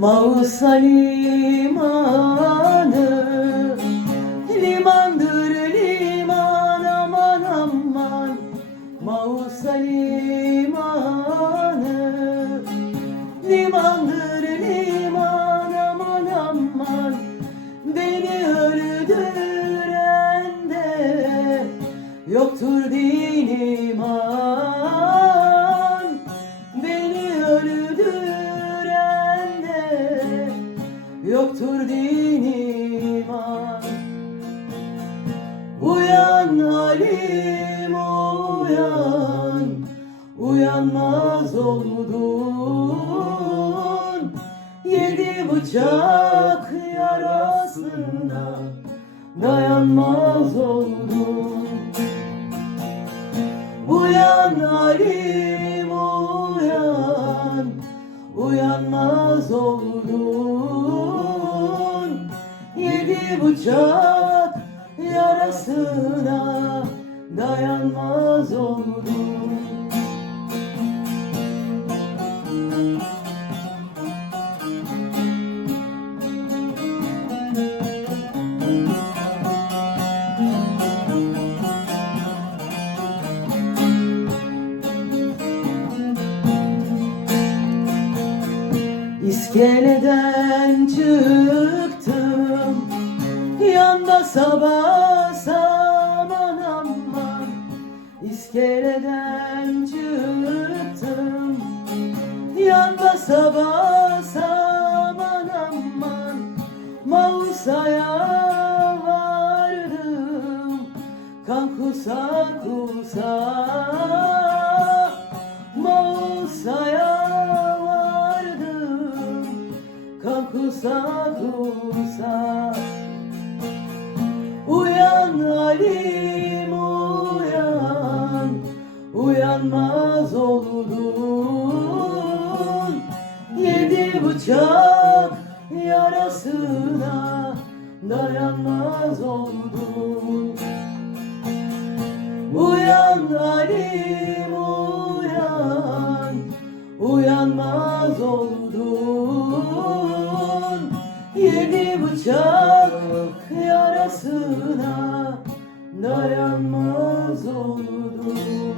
Mausa limanı Limandır liman aman aman. Mausa limanı Limandır liman aman aman. Beni öldüren de Yoktur din iman Yoktur din iman Uyan halim uyan. Uyanmaz oldun Yedi bıçak yarasına Dayanmaz oldun Uyan uyan Uyanmaz oldun. Yedi bıçak yarasına Dayanmaz oldun İskeleden çıktım. Yanda sabah aman aman İskeleden çıktım. Yanda sabah aman aman Mausa'ya vardım. Kan kusa kusa Mausa'ya Kusa kusa Uyan halim uyan. Uyanmaz oldun. Yedi bıçak yarasına Dayanmaz oldun. Uyan halim sevdasına dayanmaz oldum